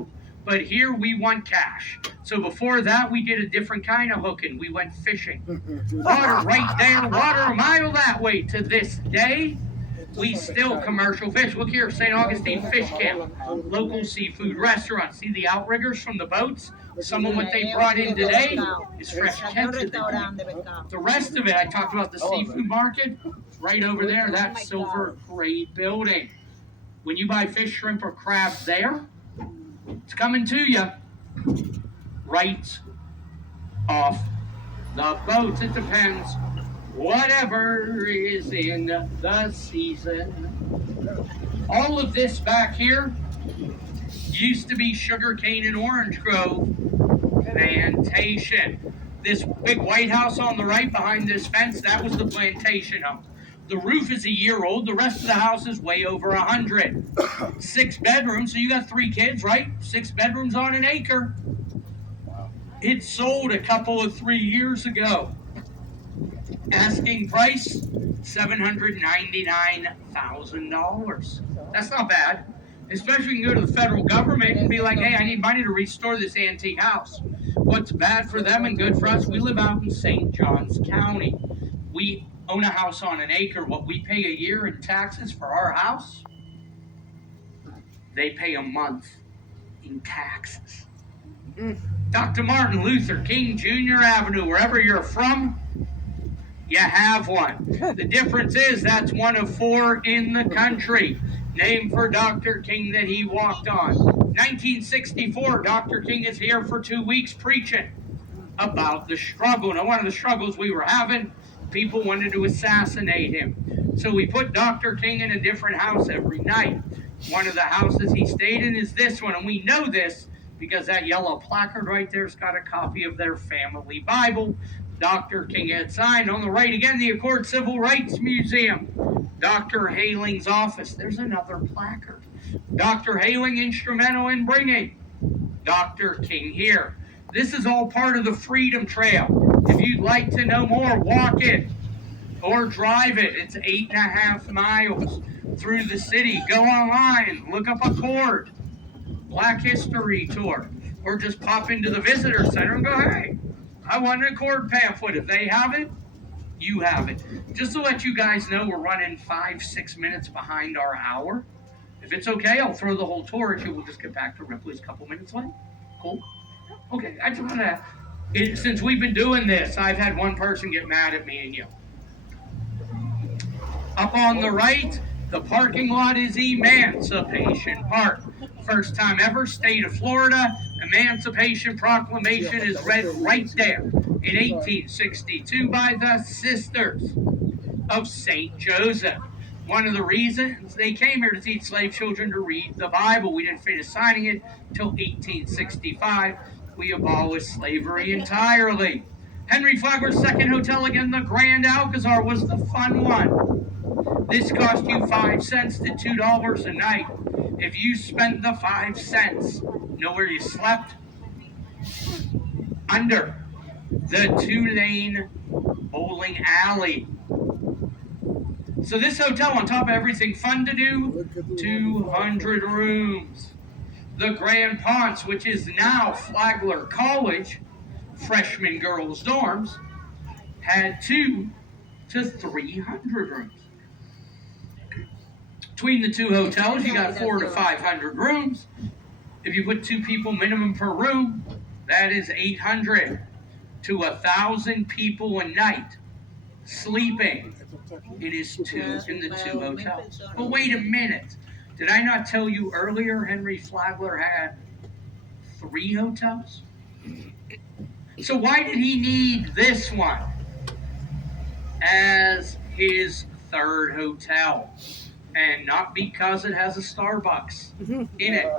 but here we want cash. So before that, we did a different kind of hooking. We went fishing. Water right there, water a mile that way. To this day, we still commercial fish. Look here, St. Augustine Fish Camp, local seafood restaurant. See the outriggers from the boats? Some of what they brought in today is fresh catch. The rest of it, I talked about the seafood market, right over there, that silver gray building. When you buy fish, shrimp, or crab there, it's coming to you right off the boats. It depends. Whatever is in the season. All of this back here used to be sugarcane and orange grove plantation. This big white house on the right behind this fence, that was the plantation home. The roof is a year old. The rest of the house is way over 100. 6 bedrooms, so you got 3 kids, right? 6 bedrooms on an acre. It sold a couple of 3 years ago. Asking price, $799,000. That's not bad. Especially when you can go to the federal government and be like, hey, I need money to restore this antique house. What's bad for them and good for us, we live out in St. Johns County. We own a house on an acre. What we pay a year in taxes for our house, they pay a month in taxes. Dr. Martin Luther King Jr. Avenue, wherever you're from, you have one. The difference is that's one of 4 in the country, named for Dr. King that he walked on. 1964, Dr. King is here for 2 weeks preaching about the struggle. Now, one of the struggles we were having, people wanted to assassinate him. So we put Dr. King in a different house every night. One of the houses he stayed in is this one, and we know this because that yellow placard right there's got a copy of their family Bible. Dr. King had signed. On the right again, the Accord Civil Rights Museum. Dr. Haling's office. There's another placard. Dr. Haling instrumental in bringing Dr. King here. This is all part of the Freedom Trail. If you'd like to know more, walk it or drive it. It's 8.5 miles through the city. Go online, look up Accord, Black History Tour, or just pop into the visitor center and go, hey, I want an Accord pamphlet. If they have it, you have it. Just to let you guys know, we're running 5-6 minutes behind our hour. If it's okay, I'll throw the whole tour at you. We'll just get back to Ripley's a couple minutes late. Cool? Okay, I just want to, since we've been doing this, I've had one person get mad at me and you. Up on the right, the parking lot is Emancipation Park. First time ever, state of Florida, Emancipation Proclamation is read right there in 1862 by the Sisters of St. Joseph. One of the reasons they came here to teach slave children to read the Bible. We didn't finish signing it until 1865. We abolished slavery entirely. Henry Flagler's second hotel again, the Grand Alcazar, was the fun one. This cost you 5 cents to $2 a night. If you spent the 5 cents, know where you slept? Under the 2-lane bowling alley. So this hotel, on top of everything fun to do, 200 rooms. The Grand Ponce, which is now Flagler College, freshman girls' dorms, had 200 to 300 rooms. Between the two hotels, you got 400 to 500 rooms. If you put 2 people minimum per room, that is 800 to 1,000 people a night sleeping. It is 2 in the 2 hotels. But wait a minute. Did I not tell you earlier Henry Flagler had 3 hotels? So why did he need this one as his 3rd hotel? And not because it has a Starbucks in it.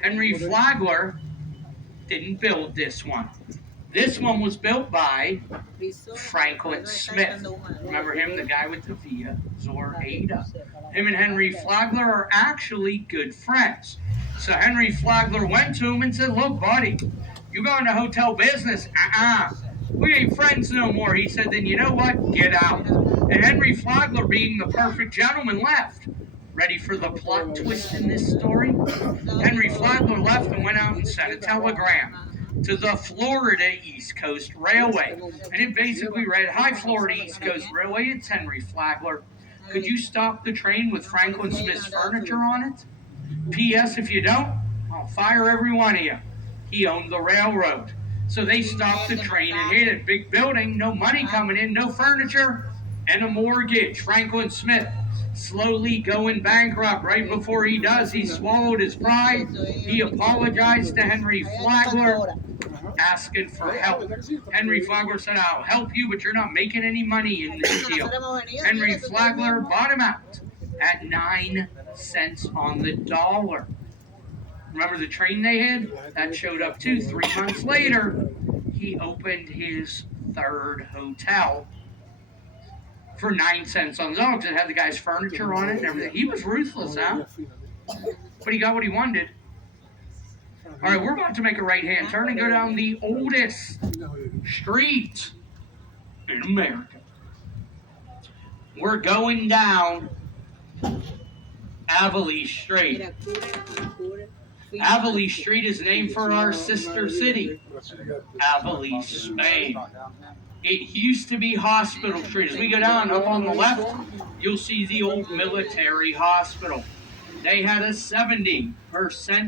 Henry Flagler didn't build this one. This one was built by Franklin Smith. Remember him, the guy with the Via Zorada? Him and Henry Flagler are actually good friends. So Henry Flagler went to him and said, look, buddy, you go into hotel business? We ain't friends no more. He said, then you know what? Get out. And Henry Flagler, being the perfect gentleman, left. Ready for the plot twist in this story? Henry Flagler left and went out and sent a telegram to the Florida East Coast Railway. And it basically read, hi, Florida East Coast Railway, it's Henry Flagler. Could you stop the train with Franklin Smith's furniture on it? P.S. If you don't, I'll fire every one of you. He owned the railroad. So they stopped the train and hit it. Big building, no money coming in, no furniture, and a mortgage. Franklin Smith slowly going bankrupt. Right before he does, he swallowed his pride. He apologized to Henry Flagler, asking for help. Henry Flagler said, I'll help you, but you're not making any money in this deal. Henry Flagler bought him out at 9 cents on the dollar. Remember the train they had? That showed up too. 3 months later, he opened his 3rd hotel for 9 cents on the dollar because it had the guy's furniture on it and everything. He was ruthless, huh? But he got what he wanted. All right, we're about to make a right-hand turn and go down the oldest street in America. We're going down Avali Street. Avali Street is named for our sister city, Avali, Spain. It used to be Hospital Street. As we go down, up on the left, you'll see the old military hospital. They had a 70%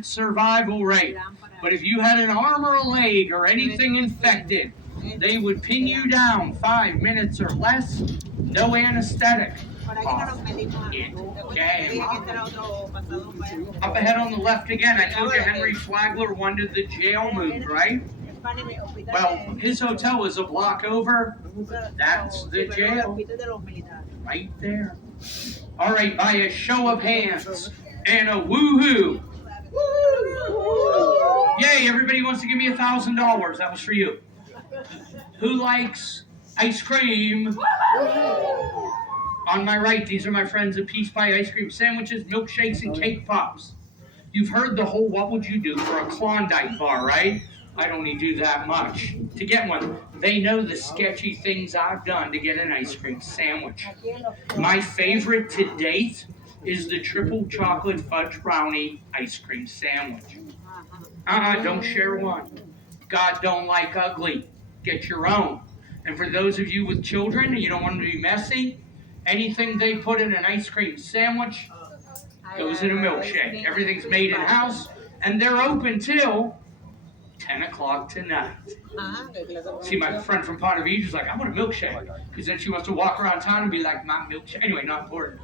survival rate. But if you had an arm or a leg or anything infected, they would pin you down 5 minutes or less, no anesthetic. Up ahead on the left again, I told you Henry Flagler wanted the jail moved, right? Well, his hotel is a block over. That's the jail. Right there. All right, by a show of hands and a woohoo. Yay, everybody wants to give me $1,000. That was for you. Who likes ice cream? On my right, these are my friends at Peace Pie Ice Cream Sandwiches, milkshakes, and cake pops. You've heard the whole what would you do for a Klondike bar, right? I'd only do that much to get one. They know the sketchy things I've done to get an ice cream sandwich. My favorite to date is the triple chocolate fudge brownie ice cream sandwich. Don't share one. God don't like ugly. Get your own. And for those of you with children and you don't want them to be messy, anything they put in an ice cream sandwich goes in a milkshake. Everything's made in-house, and they're open till 10 o'clock tonight. See, my friend from Ponte Vedra's like, I want a milkshake. Because then she wants to walk around town and be like, my milkshake. Anyway, not important.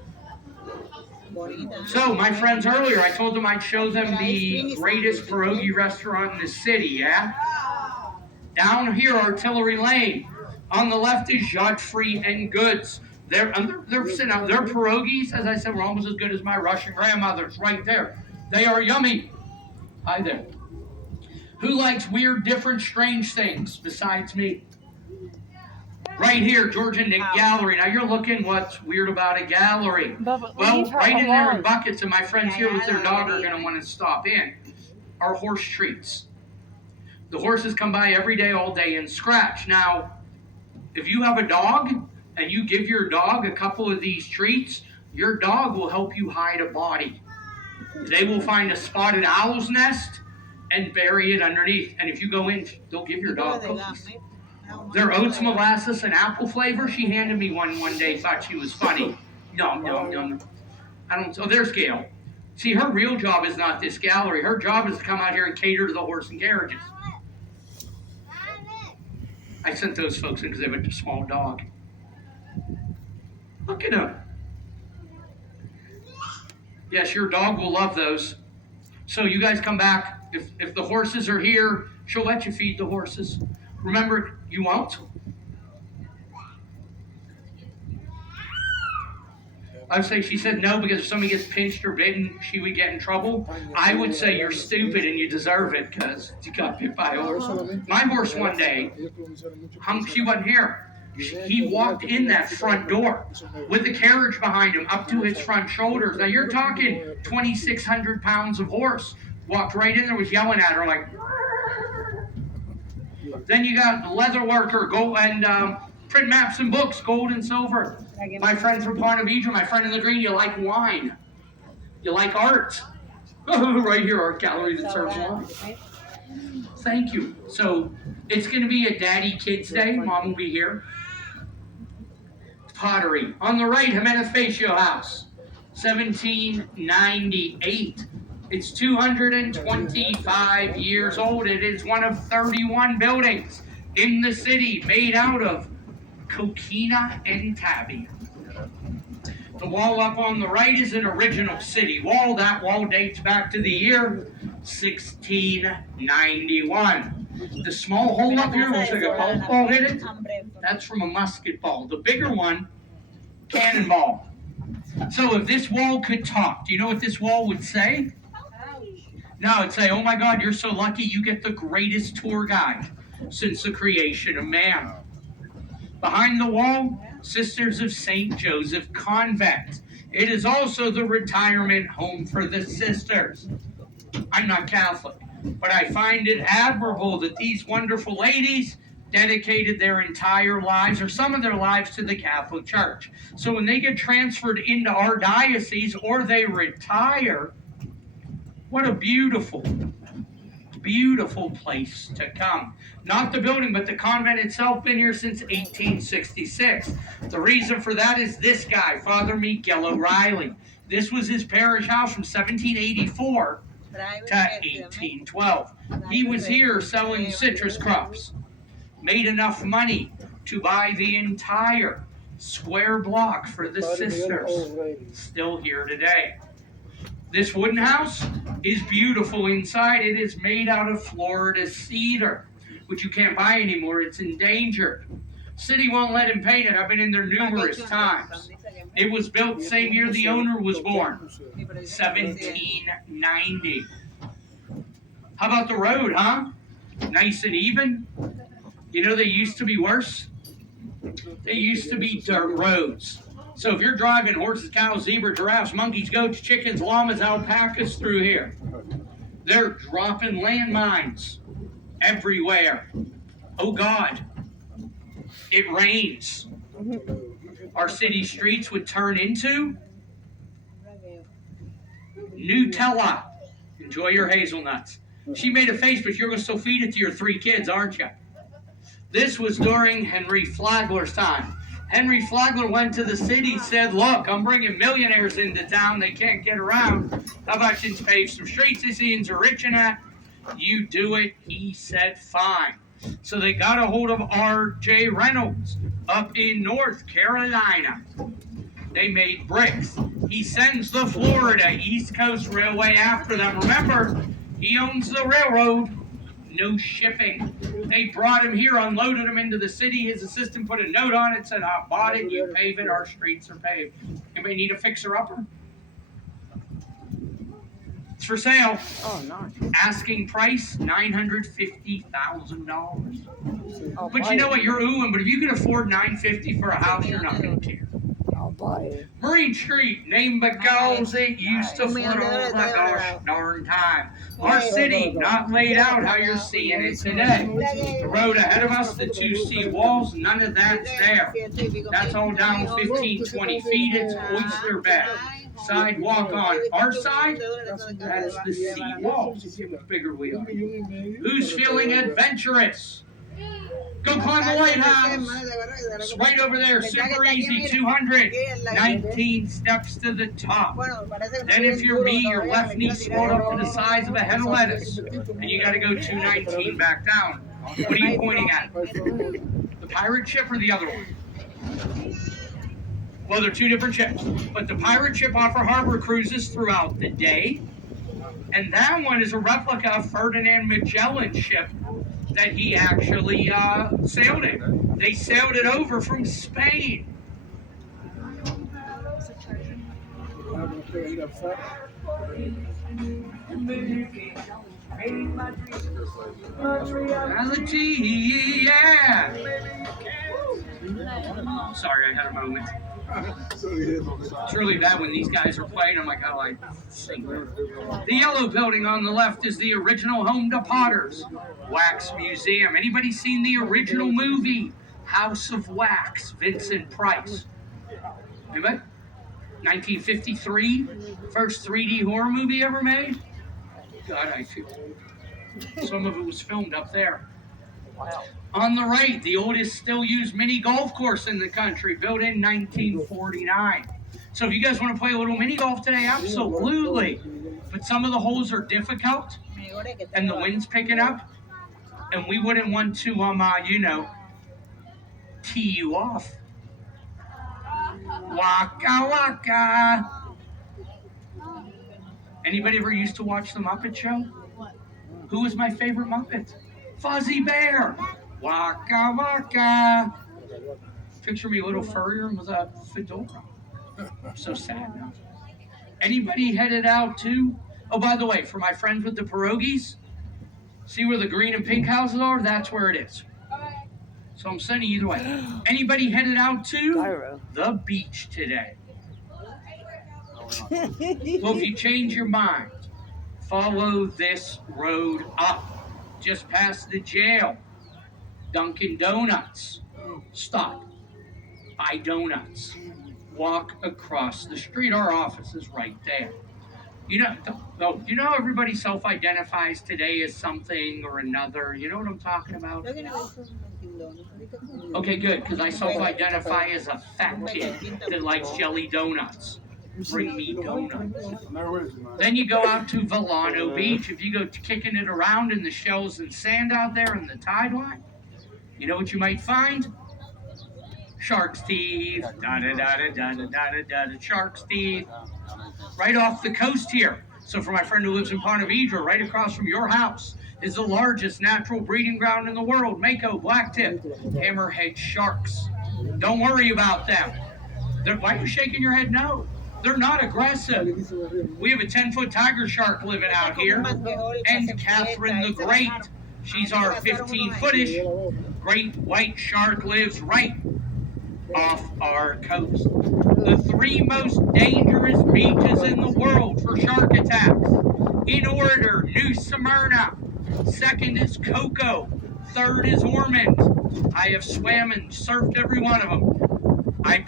So, my friends earlier, I told them I'd show them the greatest pierogi restaurant in the city, yeah? Down here, Artillery Lane. On the left is Godfrey and Goods. They're sitting out. Their pierogies, as I said, were almost as good as my Russian grandmother's right there. They are yummy. Hi there. Who likes weird, different, strange things besides me? Right here, Georgia Nick Gallery. Now you're looking, what's weird about a gallery? Well, right in there in buckets, and my friends here with their dog are going to want to stop in, are horse treats. The horses come by every day, all day, and scratch. Now, if you have a dog and you give your dog a couple of these treats, your dog will help you hide a body. They will find a spotted owl's nest and bury it underneath. And if you go in, they'll give your dog cookies. They're oats, molasses, and apple flavor. She handed me one day, thought she was funny. Nom. I don't. Oh, there's Gail. See, her real job is not this gallery. Her job is to come out here and cater to the horse and carriages. I sent those folks in because they have a small dog. Look at them. Yes, your dog will love those. So you guys come back. If the horses are here, she'll let you feed the horses. Remember, you won't? I would say she said no because if somebody gets pinched or bitten, she would get in trouble. I would say you're stupid and you deserve it because you got bit by a horse. My horse one day, she wasn't here. He walked in that front door with the carriage behind him up to his front shoulders. Now you're talking 2,600 pounds of horse. Walked right in there, was yelling at her like. Then you got the leather worker, gold and print maps and books, gold and silver. My friend from Pontevedra, my friend in the green, you like wine. You like art. Right here, art gallery that serves wine. Thank you. So it's going to be a Daddy Kids Day. Mom will be here. Pottery. On the right, Jimenez Facio House, 1798. It's 225 years old. It is one of 31 buildings in the city made out of coquina and tabby. The wall up on the right is an original city wall. That wall dates back to the year 1691. The small hole up here looks like a golf ball hit it. That's from a musket ball. The bigger one, cannonball. So if this wall could talk, do you know what this wall would say? No, it'd say, oh my God, you're so lucky you get the greatest tour guide since the creation of man. Behind the wall, Sisters of St. Joseph Convent. It is also the retirement home for the sisters. I'm not Catholic, but I find it admirable that these wonderful ladies dedicated their entire lives, or some of their lives, to the Catholic Church. So when they get transferred into our diocese or they retire, what a beautiful, beautiful place to come. Not the building, but the convent itself, been here since 1866. The reason for that is this guy, Father Miguel O'Reilly. This was his parish house from 1784 to 1812. He was here selling citrus crops. Made enough money to buy the entire square block for the sisters. Still here today. This wooden house is beautiful inside. It is made out of Florida cedar, which you can't buy anymore. It's endangered. City won't let him paint it. I've been in there numerous times. It was built the same year the owner was born, 1790. How about the road, huh? Nice and even. You know, they used to be worse. They used to be dirt roads. So if you're driving horses, cows, zebras, giraffes, monkeys, goats, chickens, llamas, alpacas through here, they're dropping landmines everywhere. Oh God, it rains. Our city streets would turn into Nutella. Enjoy your hazelnuts. She made a face, but you're going to still feed it to your 3 kids, aren't you? This was during Henry Flagler's time. Henry Flagler went to the city, said, look, I'm bringing millionaires into town. They can't get around. How about you pave some streets these Indians are rich in that? You do it. He said, fine. So they got a hold of R.J. Reynolds up in North Carolina. They made bricks. He sends the Florida East Coast Railway after them. Remember, he owns the railroad. No shipping. They brought him here, unloaded him into the city. His assistant put a note on it, said, I bought it, you pave it, our streets are paved. Anybody need a fixer-upper? It's for sale. Oh, nice. Asking price $950,000. I'll But buy you know it. what? You're oohing. But if you can afford $950 for a house, you're not going to care. I'll buy it. Marine Street, named because it used to flood all the gosh darn time. Our city, not laid out how you're seeing it today. The road ahead of us, the 2 sea walls, none of that's there. That's all down 15, 20 feet. It's oyster bed. Sidewalk on our side, that's the sea wall. See how much bigger we are. Who's feeling adventurous? Go climb the lighthouse. It's right over there, super easy, 219 steps to the top. Then if you're me, your left knee swelled up to the size of a head of lettuce, and you got to go 219 back down. What are you pointing at? The pirate ship or the other one? Well, they're 2 different ships, but the pirate ship offer harbor cruises throughout the day, and that one is a replica of Ferdinand Magellan's ship that he actually sailed in. They sailed it over from Spain. Reality, yeah. Sorry, I had a moment. It's really bad when these guys are playing. I'm like, oh, I sing. The yellow building on the left is the original home to Potter's Wax Museum. Anybody seen the original movie, House of Wax, Vincent Price? Anybody? 1953, first 3D horror movie ever made? God, I feel old. Some of it was filmed up there. Wow. On the right, the oldest still used mini golf course in the country, built in 1949. So if you guys want to play a little mini golf today, absolutely. But some of the holes are difficult, and the wind's picking up, and we wouldn't want to, tee you off. Waka waka. Anybody ever used to watch the Muppet Show? Who was my favorite Muppet? Fuzzy Bear. Waka waka. Picture me a little furrier with a fedora. I'm so sad now. Anybody headed out to? Oh, by the way, for my friends with the pierogies, see where the green and pink houses are? That's where it is. So I'm sending you either way. Anybody headed out to the beach today? Well, if you change your mind, follow this road up. Just past the jail. Dunkin' Donuts. Stop. Buy donuts. Walk across the street. Our office is right there. You know everybody self-identifies today as something or another. You know what I'm talking about? Okay, good, because I self-identify as a fat kid that likes jelly donuts. Bring me donuts. Then you go out to Volano Beach. If you go kicking it around in the shells and sand out there in the tide line, you know what you might find? Shark's teeth. Shark's teeth. Right off the coast here. So for my friend who lives in Ponte Vedra, right across from your house, is the largest natural breeding ground in the world. Mako, blacktip, hammerhead sharks. Don't worry about them. Why are you shaking your head no? They're not aggressive. We have a 10-foot tiger shark living out here. And Catherine the Great. She's our 15-footish great white shark, lives right off our coast. The 3 most dangerous beaches in the world for shark attacks. In order, New Smyrna. Second is Cocoa. Third is Ormond. I have swam and surfed every one of them. I've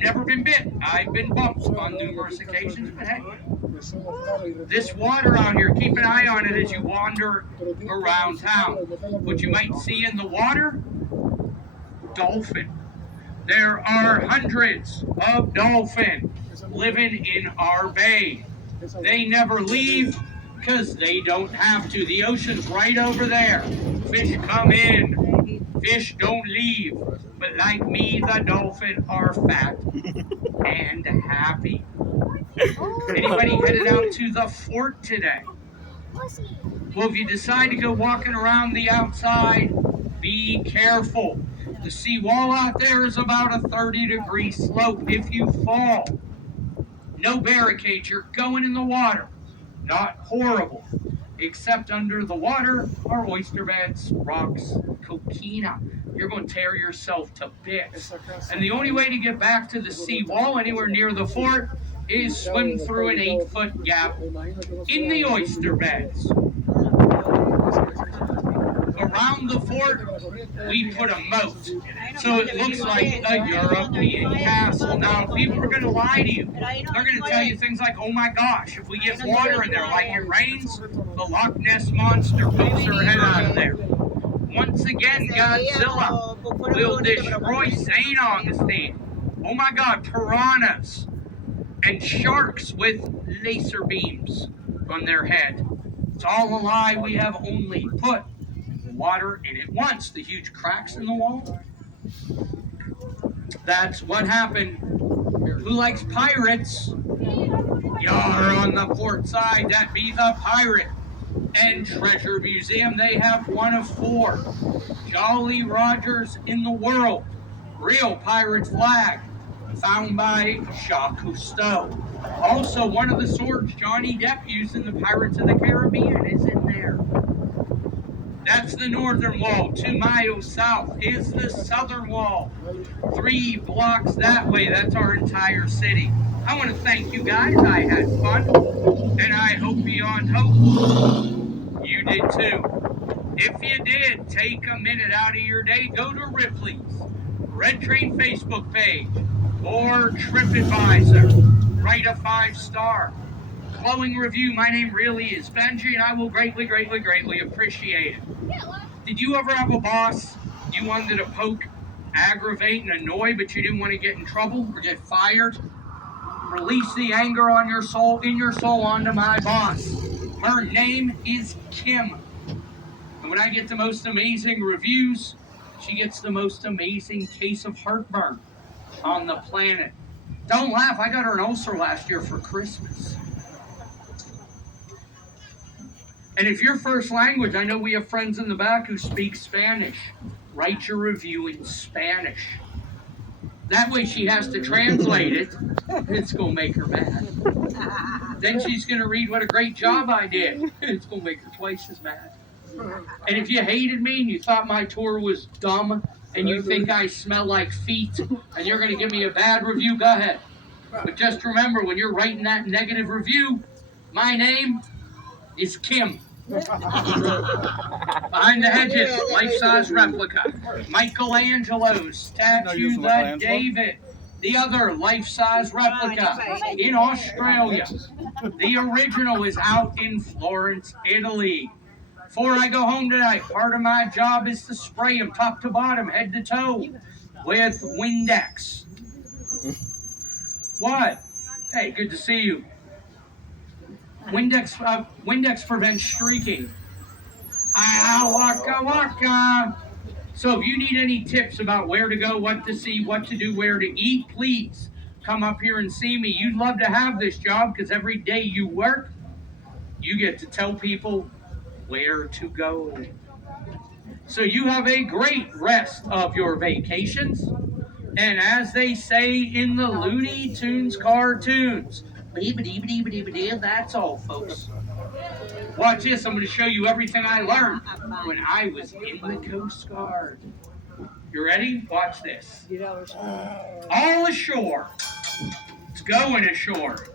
never been bit. I've been bumped on numerous occasions, but hey, this water out here, keep an eye on it as you wander around town. What you might see in the water, dolphin. There are hundreds of dolphin living in our bay. They never leave because they don't have to. The ocean's right over there. Fish come in. Fish don't leave. But like me, the dolphin are fat and happy. Anybody headed out to the fort today? Well, if you decide to go walking around the outside, be careful. The sea wall out there is about a 30-degree slope. If you fall, no barricades, you're going in the water. Not horrible. Except under the water are oyster beds, rocks, coquina. You're going to tear yourself to bits. And the only way to get back to the sea wall anywhere near the fort is swim through an 8-foot gap in the oyster beds. Around the fort, we put a moat, so it looks like a European castle. Now, people are going to lie to you. They're going to tell you things like, oh my gosh, if we get water in there like it rains, the Loch Ness Monster pokes her head out of there. Once again, Godzilla will destroy St. Augustine. Oh my God, piranhas and sharks with laser beams on their head. It's all a lie. We have only put water in it once. The huge cracks in the wall. That's what happened. Who likes pirates? Yar on the port side. That be the Pirate and Treasure Museum. They have one of 4 Jolly Rogers in the world. Real pirate flag. Found by Jacques Cousteau. Also, one of the swords Johnny Depp used in the Pirates of the Caribbean is in there. That's the northern wall. 2 miles south is the southern wall. 3 blocks that way. That's our entire city. I want to thank you guys. I had fun. And I hope beyond hope you did too. If you did, take a minute out of your day. Go to Ripley's Red Train Facebook page or TripAdvisor. Write a 5-star. Glowing review. My name really is Benji, and I will greatly, greatly, greatly appreciate it. Did you ever have a boss you wanted to poke, aggravate, and annoy, but you didn't want to get in trouble or get fired? Release the anger on your soul, in your soul, onto my boss. Her name is Kim. And when I get the most amazing reviews, she gets the most amazing case of heartburn on the planet. Don't laugh, I got her an ulcer last year for Christmas. And if your first language, I know we have friends in the back who speak Spanish. Write your review in Spanish. That way she has to translate it. It's going to make her mad. Then she's going to read what a great job I did. It's going to make her twice as mad. And if you hated me and you thought my tour was dumb and you think I smell like feet and you're going to give me a bad review, go ahead. But just remember, when you're writing that negative review, my name is Kim. Behind the hedges, life-size replica. Michelangelo's statue, the David. The other life-size replica in Australia. The original is out in Florence, Italy. Before I go home tonight, part of my job is to spray them top to bottom, head to toe, with Windex. What? Hey, good to see you. Windex prevents streaking. Waka waka. So if you need any tips about where to go, what to see, what to do, where to eat, please come up here and see me. You'd love to have this job because every day you work, you get to tell people where to go. So you have a great rest of your vacations. And as they say in the Looney Tunes cartoons, that's all, folks. Watch this. I'm going to show you everything I learned when I was in the Coast Guard. You ready? Watch this. All ashore. It's going ashore.